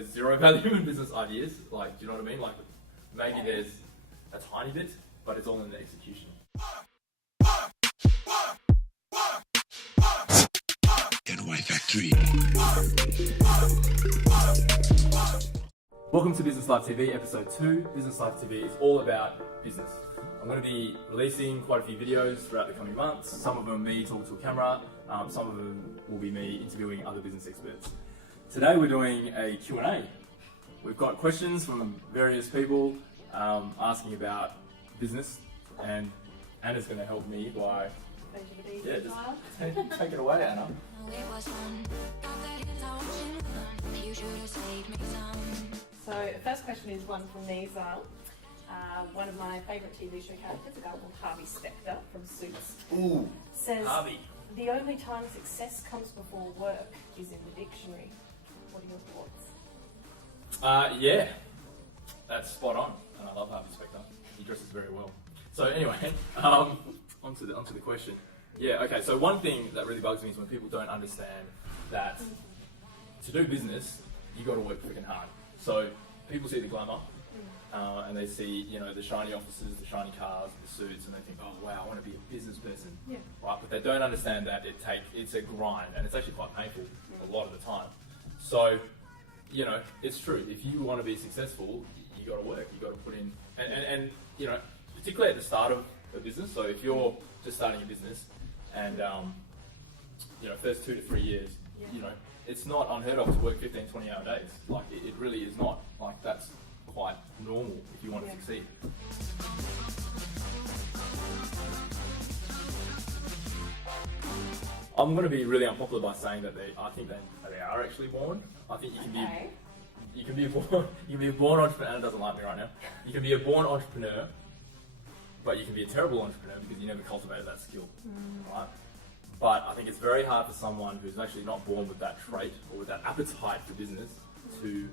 there's zero value in business ideas. Like, do you know what I mean? Like, maybe there's a tiny bit, but it's all in the execution. Getaway Factory. Welcome to Business Life TV, episode 2. Business Life TV is all about business. I'm going to be releasing quite a few videos throughout the coming months. Some of them me talking to a camera, some of them will be me interviewing other business experts. Today we're doing a Q&A. We've got questions from various people asking about business, and Anna's going to help me by just take it away, Anna. So the first question is one from me, Zyle. One of my favourite TV show characters, a guy called Harvey Specter from Suits, says, Harvey. "The only time success comes before work is in the dictionary." What are your thoughts? Yeah, that's spot on, and I love Harvey Specter. He dresses very well. So anyway, onto the question. Yeah, okay. So one thing that really bugs me is when people don't understand that to do business, you got to work freaking hard. So people see the glamour, and they see, the shiny offices, the shiny cars, the suits, and they think, oh wow, I want to be a business person, right? But they don't understand that it's a grind, and it's actually quite painful a lot of the time. So, it's true. If you want to be successful, you got to work. You got to put in, and particularly at the start of a business. So if you're just starting a business, and first 2 to 3 years, it's not unheard of to work 15, 20-hour days. Like it really is not. Like that's quite normal if you want to succeed. I'm going to be really unpopular by saying that I think they are actually born. I think you can be a born entrepreneur. Anna doesn't like me right now. You can be a born entrepreneur, but you can be a terrible entrepreneur because you never cultivated that skill, right? But I think it's very hard for someone who's actually not born with that trait or with that appetite for business to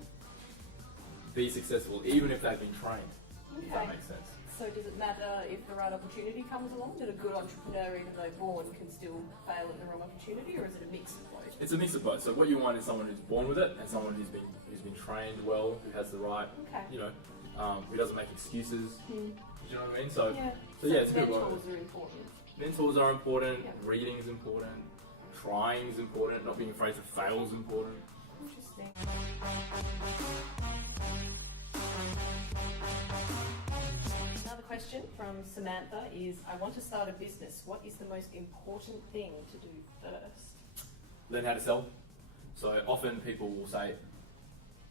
be successful, even if they've been trained. If that makes sense. So does it matter if the right opportunity comes along? That a good entrepreneur, even though born, can still fail in the wrong opportunity, or is it a mix of both? It's a mix of both. So what you want is someone who's born with it, and someone who's been trained well, who has the right, who doesn't make excuses. Do you know what I mean? So it's a bit of both. Mentors are important. Mentors are important. Reading is important. Trying is important. Not being afraid to fail is important. Interesting. Another question from Samantha is, I want to start a business. What is the most important thing to do first? Learn how to sell. So often people will say,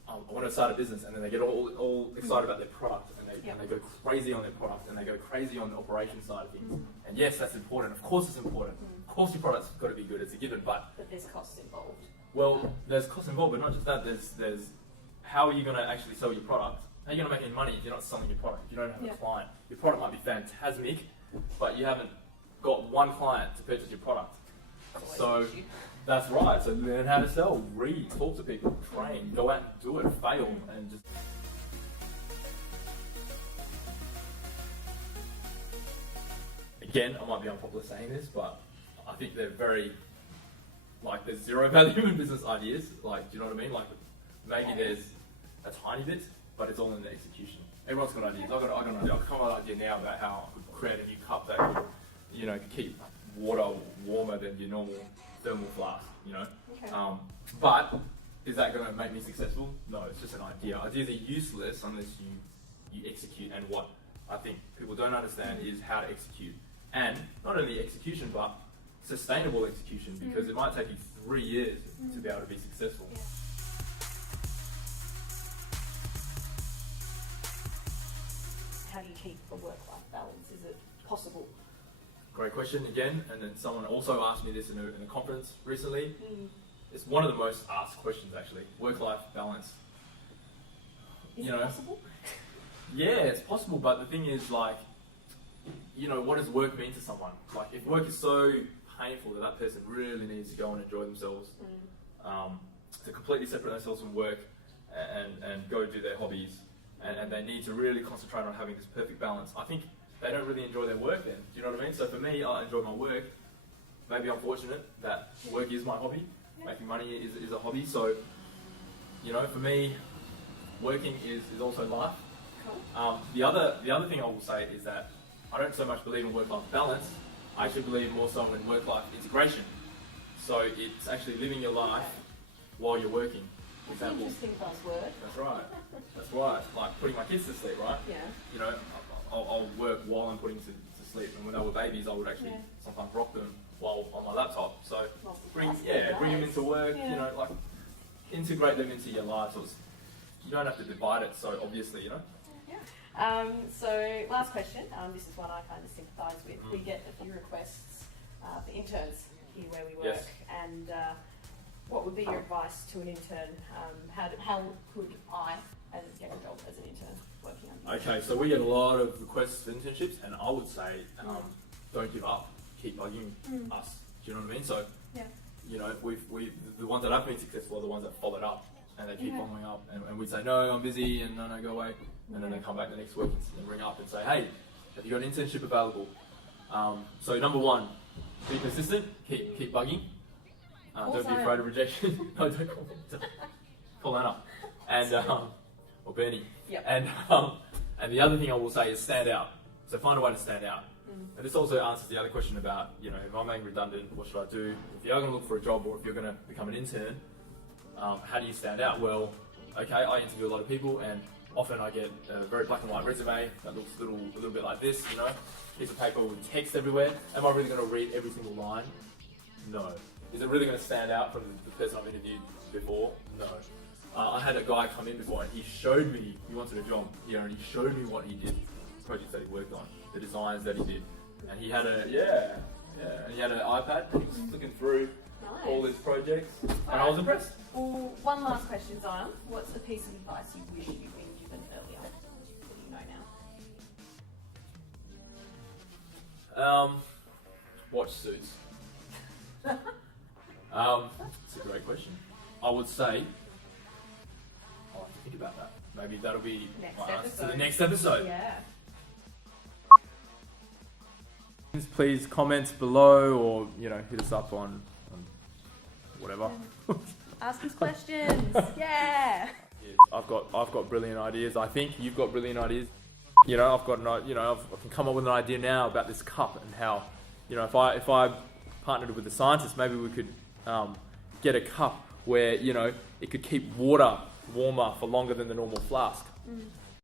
I want to start a business, and then they get all excited about their product, and they go crazy on their product, and they go crazy on the operation side of things. And yes, that's important. Of course it's important. Of course your product's got to be good. It's a given. But there's costs involved. Well, there's costs involved, but not just that. There's how are you going to actually sell your product? How are you going to make any money if you're not selling your product? If you don't have a client, your product might be fantastic, but you haven't got one client to purchase your product. So that's right. So learn how to sell, read, talk to people, train, go out and do it, fail, and just. Again, I might be unpopular saying this, but I think they're very, there's zero value in business ideas. Like, do you know what I mean? Like, maybe there's a tiny bit, but it's all in the execution. Everyone's got ideas. I've got an idea. I've come up with an idea now about how I could create a new cup that could, keep water warmer than your normal thermal flask, but is that going to make me successful? No, it's just an idea. Ideas are useless unless you execute, and what I think people don't understand is how to execute. And not only execution, but sustainable execution, because it might take you 3 years to be able to be successful. How do you keep a work-life balance? Is it possible? Great question again, and then someone also asked me this in a conference recently. It's one of the most asked questions actually. Work-life balance. Is it possible? Yeah, it's possible, but the thing is, what does work mean to someone? Like, if work is so painful that person really needs to go and enjoy themselves, to completely separate themselves from work and go do their hobbies, and they need to really concentrate on having this perfect balance. I think they don't really enjoy their work then. Do you know what I mean? So for me, I enjoy my work. Maybe I'm fortunate that work is my hobby. Making money is a hobby. So, You know, for me, working is also life. Cool. The other thing I will say is that I don't so much believe in work-life balance. I actually believe more so in work-life integration. So it's actually living your life while you're working. For That's an example, interesting buzzword. that's right. That's right. Like putting my kids to sleep, right? Yeah. You know, I'll work while I'm putting them to sleep. And when they were babies, I would actually sometimes rock them while on my laptop. So bring them into work. Yeah. You know, like integrate them into your life. So you don't have to divide it so obviously. You know. So last question. This is one I kind of sympathise with. We get a few requests for interns here where we work, Yes. and what would be your advice to an intern? How could I get a job as an intern working on you? Okay, so we get a lot of requests for internships, and I would say don't give up. Keep bugging us. Do you know what I mean? So you know, we the ones that have been successful are the ones that followed up, and they keep following up, and we'd say no, I'm busy, and no, go away. And then they come back the next week and ring up and say, hey, have you got an internship available? So number one, be persistent, keep bugging. Don't be afraid of rejection. No, don't call me. Call Anna. And, or Bernie. Yep. And the other thing I will say is stand out. So find a way to stand out. And this also answers the other question about, you know, if I'm being redundant, what should I do? If you're going to look for a job or if you're going to become an intern, how do you stand out? Well, okay, I interview a lot of people, and often I get a very black and white resume that looks a little bit like this, you know, piece of paper with text everywhere. Am I really going to read every single line? No. Is it really going to stand out from the person I've interviewed before? No. I had a guy come in before and he showed me, he wanted a job, you know, and he showed me what he did, projects that he worked on, the designs that he did. And he had and he had an iPad and he was flicking through all his projects, and I was impressed. Well, one last question, Zion. What's the piece of advice you wish you'd been given earlier that you know now? Watch Suits. It's a great question. I would say, I'll have to think about that. Maybe that'll be Next my answer to episode. the next episode. Yeah. Please comment below, or you know, hit us up on whatever. Ask us questions. Yeah. I've got brilliant ideas. I think you've got brilliant ideas. You know, I can come up with an idea now about this cup and how, you know, if I partnered with a scientist, maybe we could get a cup where, you know, it could keep water warmer for longer than the normal flask.